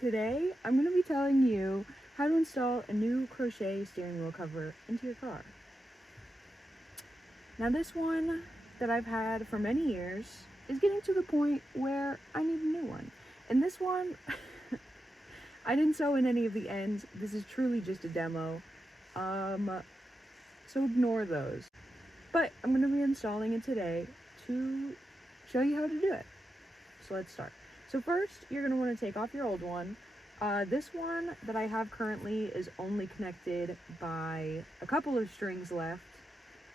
Today, I'm going to be telling you how to install a new crochet steering wheel cover into your car. Now this one that I've had for many years is getting to the point where I need a new one. And this one, I didn't sew in any of the ends. This is truly just a demo. So ignore those. But I'm going to be installing it today to show you how to do it. So let's start. So first, you're going to want to take off your old one. This one that I have currently is only connected by a couple of strings left.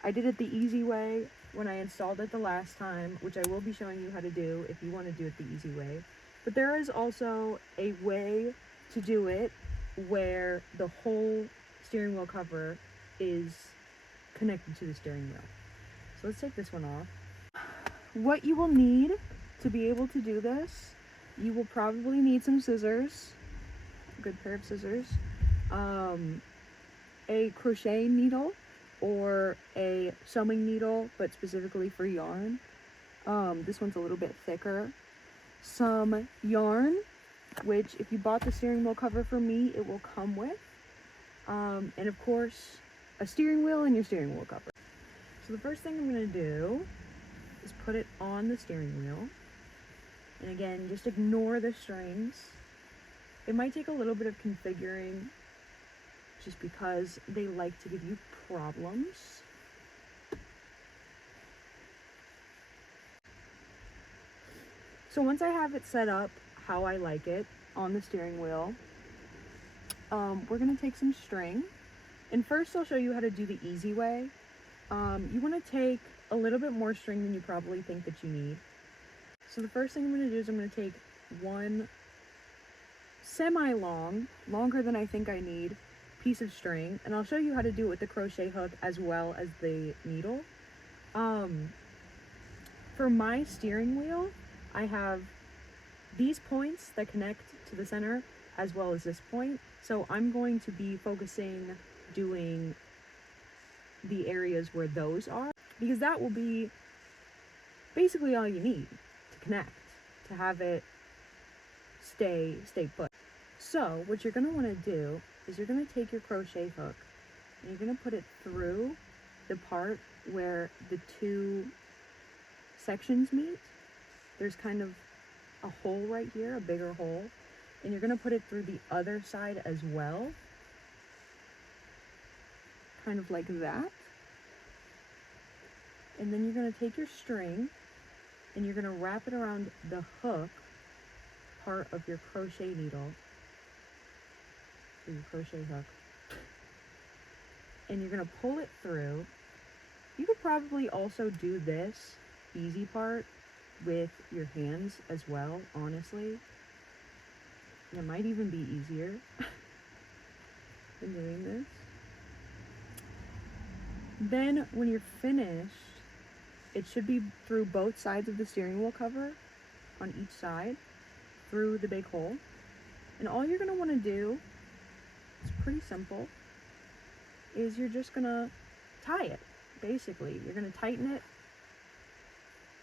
I did it the easy way when I installed it the last time, which I will be showing you how to do if you want to do it the easy way. But there is also a way to do it where the whole steering wheel cover is connected to the steering wheel. So let's take this one off. What you will need to be able to do this, you will probably need some scissors, a good pair of scissors, a crochet needle or a sewing needle, but specifically for yarn. This one's a little bit thicker. Some yarn, which if you bought the steering wheel cover from me, it will come with. And of course, a steering wheel and your steering wheel cover. So the first thing I'm going to do is put it on the steering wheel. And again, just ignore the strings. It might take a little bit of configuring just because they like to give you problems. So once I have it set up how I like it on the steering wheel, we're going to take some string. And first I'll show you how to do the easy way. You want to take a little bit more string than you probably think that you need. So the first thing I'm going to do is I'm going to take one semi-long, longer than I think I need, piece of string, and I'll show you how to do it with the crochet hook as well as the needle. For my steering wheel, I have these points that connect to the center as well as this point. So I'm going to be focusing doing the areas where those are, because that will be basically all you need to connect, to have it stay put. So what you're going to want to do is you're going to take your crochet hook and you're going to put it through the part where the two sections meet. There's kind of a hole right here, a bigger hole, and you're going to put it through the other side as well, kind of like that. And then you're going to take your string and you're going to wrap it around the hook part of your crochet needle, or your crochet hook, and you're going to pull it through. You could probably also do this easy part with your hands as well, honestly. It might even be easier than doing this. Then when you're finished, it should be through both sides of the steering wheel cover, on each side, through the big hole. And all you're going to want to do, it's pretty simple, is you're just going to tie it, basically. You're going to tighten it,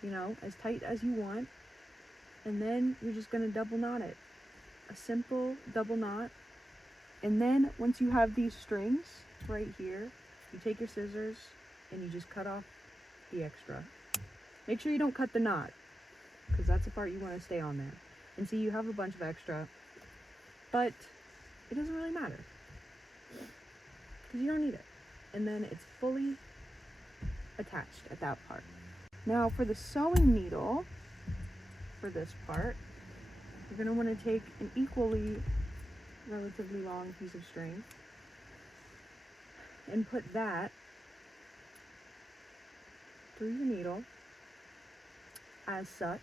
you know, as tight as you want, and then you're just going to double knot it. A simple double knot. And then once you have these strings right here, you take your scissors and you just cut off the extra. Make sure you don't cut the knot, because that's the part you want to stay on there. And see, you have a bunch of extra, but it doesn't really matter because you don't need it. And then it's fully attached at that part. Now for the sewing needle, for this part, you're going to want to take an equally relatively long piece of string and put that through your needle as such.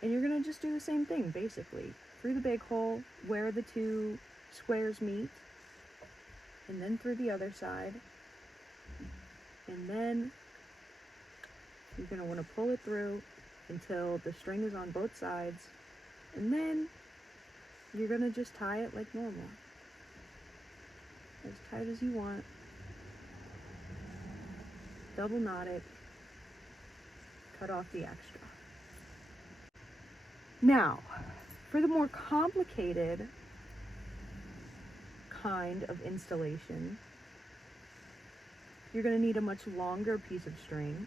And you're going to just do the same thing, basically, through the big hole where the two squares meet, and then through the other side. And then you're going to want to pull it through until the string is on both sides. And then you're going to just tie it like normal, as tight as you want. Double knot it, cut off the extra. Now, For the more complicated kind of installation, you're going to need a much longer piece of string.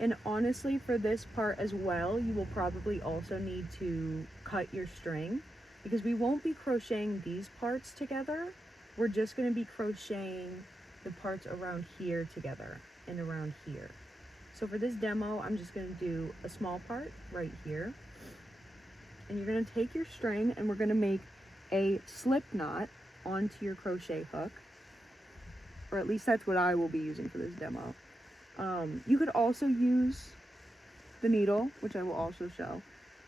And honestly, for this part as well, you will probably also need to cut your string, because we won't be crocheting these parts together. We're just going to be crocheting the parts around here together and around here. So for this demo, I'm just going to do a small part right here. And you're going to take your string and we're going to make a slip knot onto your crochet hook. Or at least that's what I will be using for this demo. You could also use the needle, which I will also show.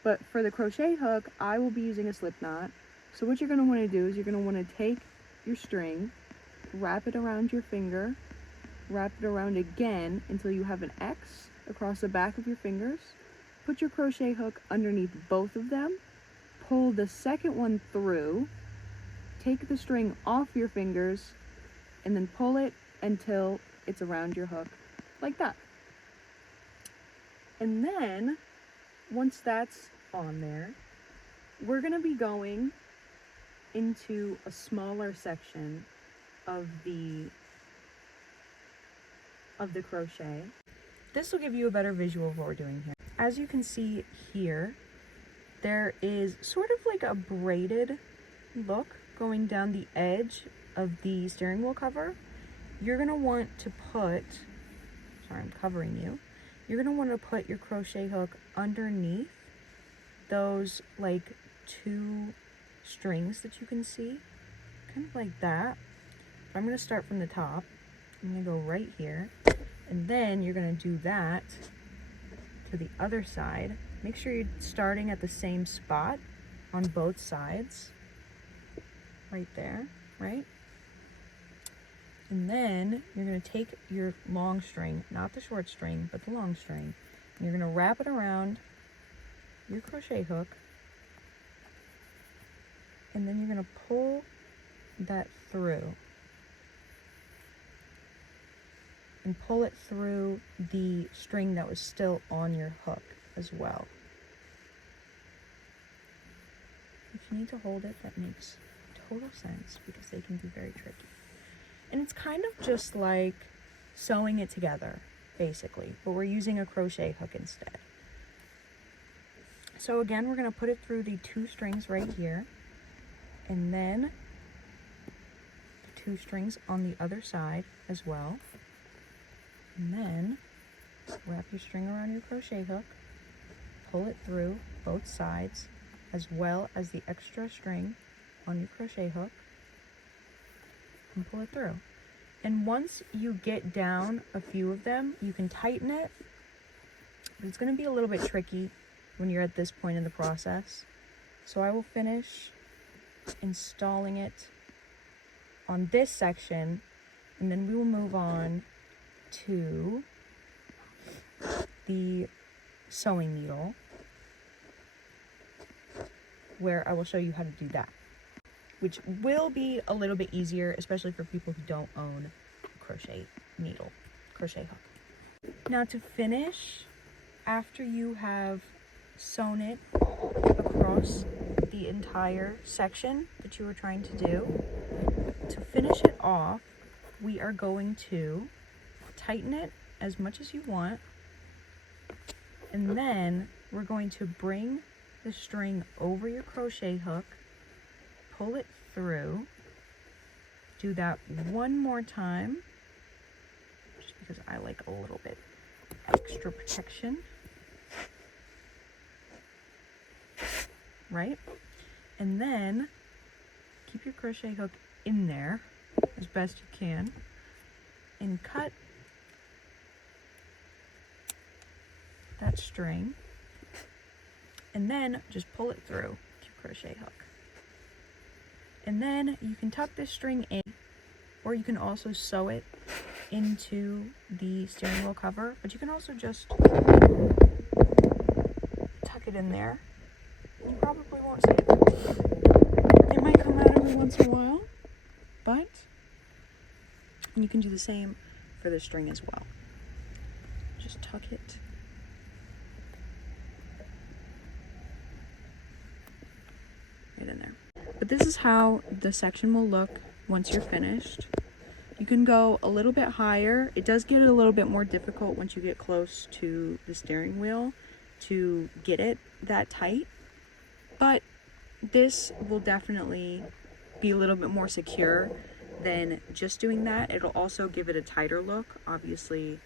But for the crochet hook, I will be using a slip knot. So what you're going to want to do is you're going to want to take your string, wrap it around your finger, wrap it around again until you have an X across the back of your fingers. Put your crochet hook underneath both of them, pull the second one through, take the string off your fingers, and then pull it until it's around your hook, like that. And then, once that's on there, we're going to be going into a smaller section of the crochet. This will give you a better visual of what we're doing here. As you can see here, there is sort of like a braided look going down the edge of the steering wheel cover. You're going to want to put, sorry, I'm covering you. You're going to want to put your crochet hook underneath those like two strings that you can see, kind of like that. I'm going to start from the top. I'm going to go right here, and then you're going to do that to the other side. Make sure you're starting at the same spot on both sides, right there, right? And then you're going to take your long string, not the short string, but the long string, and you're going to wrap it around your crochet hook, and then you're going to pull that through. And pull it through the string that was still on your hook as well. If you need to hold it, that makes total sense, because they can be very tricky. And it's kind of just like sewing it together, basically, but we're using a crochet hook instead. So again, we're going to put it through the two strings right here, and then the two strings on the other side as well. And then wrap your string around your crochet hook, pull it through both sides, as well as the extra string on your crochet hook, and pull it through. And once you get down a few of them, you can tighten it, but it's going to be a little bit tricky when you're at this point in the process. So I will finish installing it on this section, and then we will move on to the sewing needle, where I will show you how to do that, which will be a little bit easier, especially for people who don't own a crochet needle, crochet hook. Now to finish, after you have sewn it across the entire section that you were trying to do, to finish it off, we are going to tighten it as much as you want, and then we're going to bring the string over your crochet hook, pull it through, do that one more time, just because I like a little bit extra protection, right? And then keep your crochet hook in there as best you can, and cut that string, and then just pull it through with your crochet hook. And then you can tuck this string in, or you can also sew it into the steering wheel cover, but you can also just tuck it in there. You probably won't see it. It might come out every once in a while, but you can do the same for the string as well. Just tuck it it in there. But this is how the section will look once you're finished. You can go a little bit higher. It does get a little bit more difficult once you get close to the steering wheel to get it that tight, but this will definitely be a little bit more secure than just doing that. It'll also give it a tighter look. Obviously,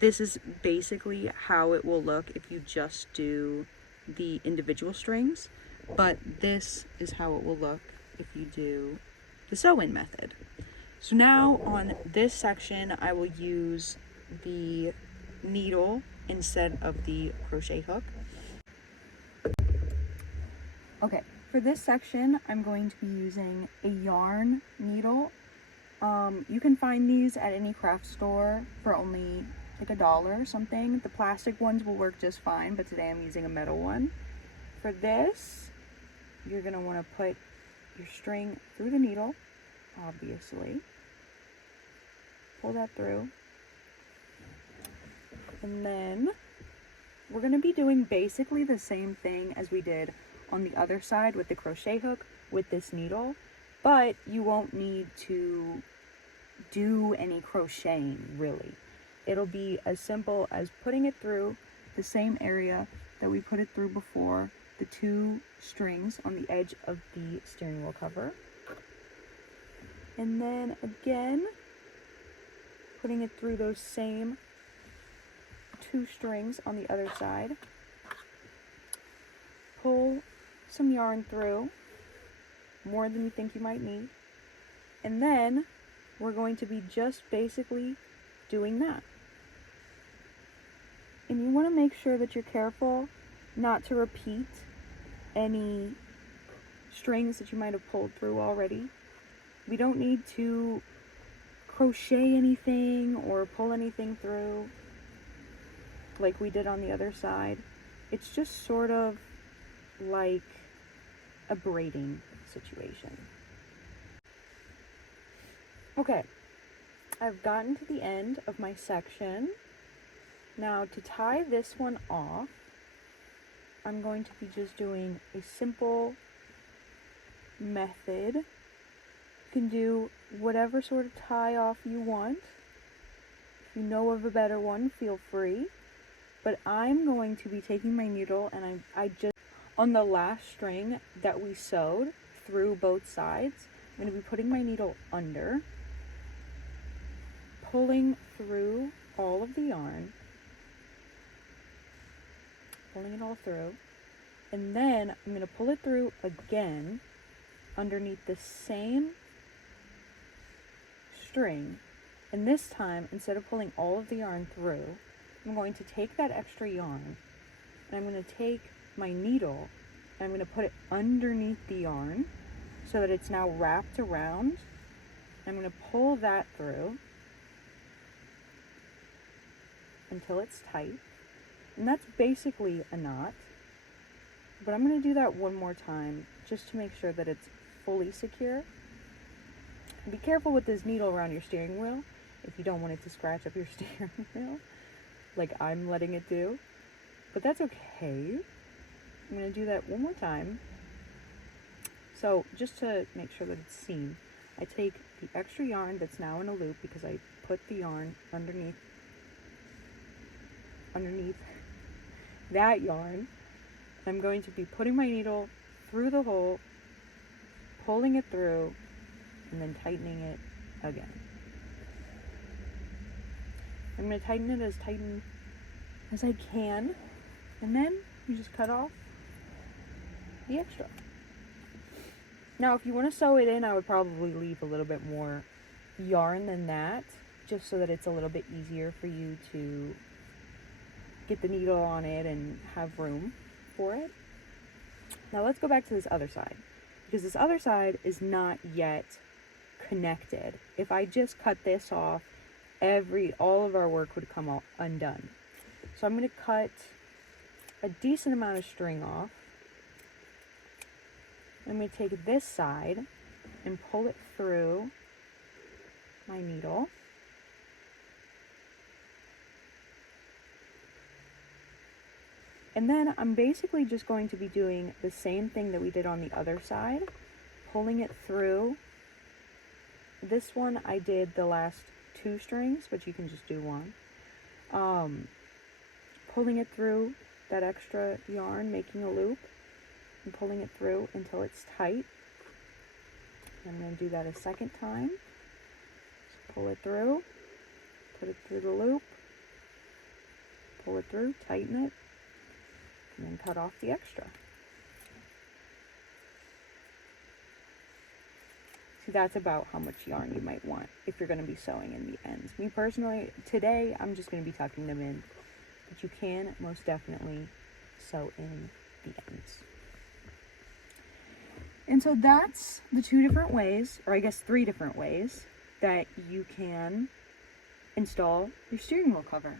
this is basically how it will look if you just do the individual strings, but this is how it will look if you do the sew-in method. So now on this section, I will use the needle instead of the crochet hook. Okay, for this section, I'm going to be using a yarn needle. You can find these at any craft store for only like $1 or something. The plastic ones will work just fine, but today I'm using a metal one. For this, you're gonna wanna put your string through the needle, obviously. Pull that through. And then we're gonna be doing basically the same thing as we did on the other side with the crochet hook with this needle, but you won't need to do any crocheting really. It'll be as simple as putting it through the same area that we put it through before, the 2 strings on the edge of the steering wheel cover. And then again, putting it through those same 2 strings on the other side. Pull some yarn through, more than you think you might need. And then we're going to be just basically doing that. And you want to make sure that you're careful not to repeat any strings that you might have pulled through already. We don't need to crochet anything or pull anything through like we did on the other side. It's just sort of like a braiding situation. Okay, I've gotten to the end of my section. Now to tie this one off, I'm going to be just doing a simple method. You can do whatever sort of tie off you want. If you know of a better one, feel free. But I'm going to be taking my needle and I just, on the last string that we sewed through both sides, I'm going to be putting my needle under, pulling through all of the yarn, pulling it all through, and then I'm going to pull it through again underneath the same string, and this time, instead of pulling all of the yarn through, I'm going to take that extra yarn, and I'm going to take my needle, and I'm going to put it underneath the yarn, so that it's now wrapped around. I'm going to pull that through until it's tight, and that's basically a knot, but I'm going to do that one more time just to make sure that it's fully secure. Be careful with this needle around your steering wheel if you don't want it to scratch up your steering wheel like I'm letting it do, but that's okay. I'm going to do that one more time. So just to make sure that it's seen, I take the extra yarn that's now in a loop because I put the yarn underneath that yarn. I'm going to be putting my needle through the hole, pulling it through, and then tightening it again. I'm going to tighten it as tight as I can, and then you just cut off the extra. Now, if you want to sew it in, I would probably leave a little bit more yarn than that, just so that it's a little bit easier for you to get the needle on it and have room for it. Now let's go back to this other side, because this other side is not yet connected. If I just cut this off, all of our work would come all undone. So I'm going to cut a decent amount of string off. I'm going to take this side and pull it through my needle. And then I'm basically just going to be doing the same thing that we did on the other side, pulling it through. This one I did the last 2 strings, but you can just do one. Pulling it through that extra yarn, making a loop, and pulling it through until it's tight. I'm going to do that a second time. Just pull it through, put it through the loop, pull it through, tighten it, and then cut off the extra. See, that's about how much yarn you might want if you're going to be sewing in the ends. Me personally, today I'm just going to be tucking them in, but you can most definitely sew in the ends. And so that's the 2 different ways, or I guess 3 different ways, that you can install your steering wheel cover.